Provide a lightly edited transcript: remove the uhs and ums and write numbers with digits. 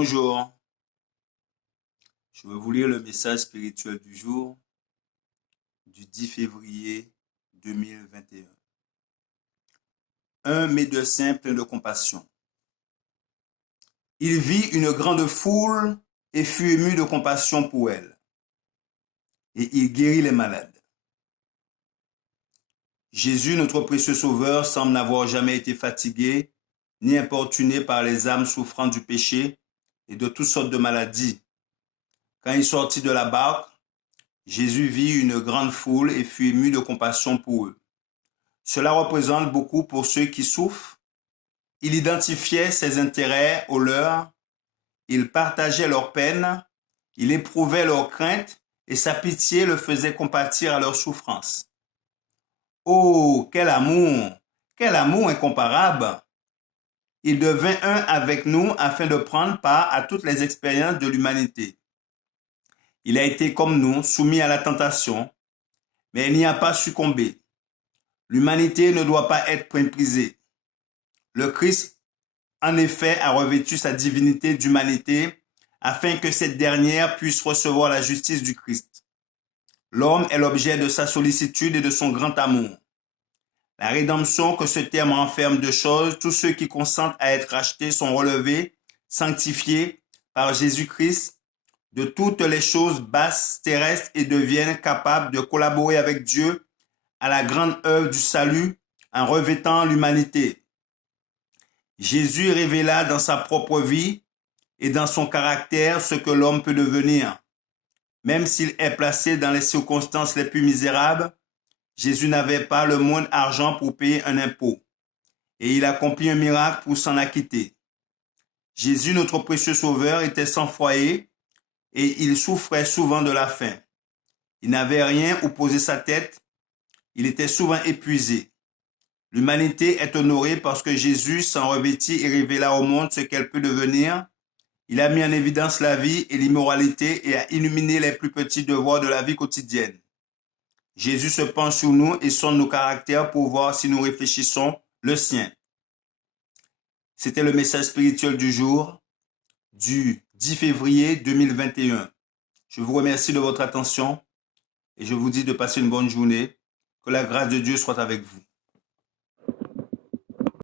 Bonjour, je vais vous lire le message spirituel du jour du 10 février 2021. Un médecin plein de compassion. Il vit une grande foule et fut ému de compassion pour elle. Et il guérit les malades. Jésus, notre précieux Sauveur, semble n'avoir jamais été fatigué ni importuné par les âmes souffrant du péché et de toutes sortes de maladies. Quand il sortit de la barque, Jésus vit une grande foule et fut ému de compassion pour eux. Cela représente beaucoup pour ceux qui souffrent. Il identifiait ses intérêts aux leurs, il partageait leurs peines, il éprouvait leurs craintes et sa pitié le faisait compatir à leurs souffrances. Oh, quel amour incomparable! Il devint un avec nous afin de prendre part à toutes les expériences de l'humanité. Il a été comme nous, soumis à la tentation, mais il n'y a pas succombé. L'humanité ne doit pas être méprisée. Le Christ, en effet, a revêtu sa divinité d'humanité afin que cette dernière puisse recevoir la justice du Christ. L'homme est l'objet de sa sollicitude et de son grand amour. La rédemption que ce terme renferme de choses, tous ceux qui consentent à être rachetés sont relevés, sanctifiés par Jésus-Christ de toutes les choses basses terrestres et deviennent capables de collaborer avec Dieu à la grande œuvre du salut en revêtant l'humanité. Jésus révéla dans sa propre vie et dans son caractère ce que l'homme peut devenir. Même s'il est placé dans les circonstances les plus misérables, Jésus n'avait pas le moindre argent pour payer un impôt. Et il accomplit un miracle pour s'en acquitter. Jésus, notre précieux Sauveur, était sans foyer et il souffrait souvent de la faim. Il n'avait rien où poser sa tête. Il était souvent épuisé. L'humanité est honorée parce que Jésus s'en revêtit et révéla au monde ce qu'elle peut devenir. Il a mis en évidence la vie et l'immoralité et a illuminé les plus petits devoirs de la vie quotidienne. Jésus se penche sur nous et sonde nos caractères pour voir si nous réfléchissons le sien. C'était le message spirituel du jour du 10 février 2021. Je vous remercie de votre attention et je vous dis de passer une bonne journée. Que la grâce de Dieu soit avec vous.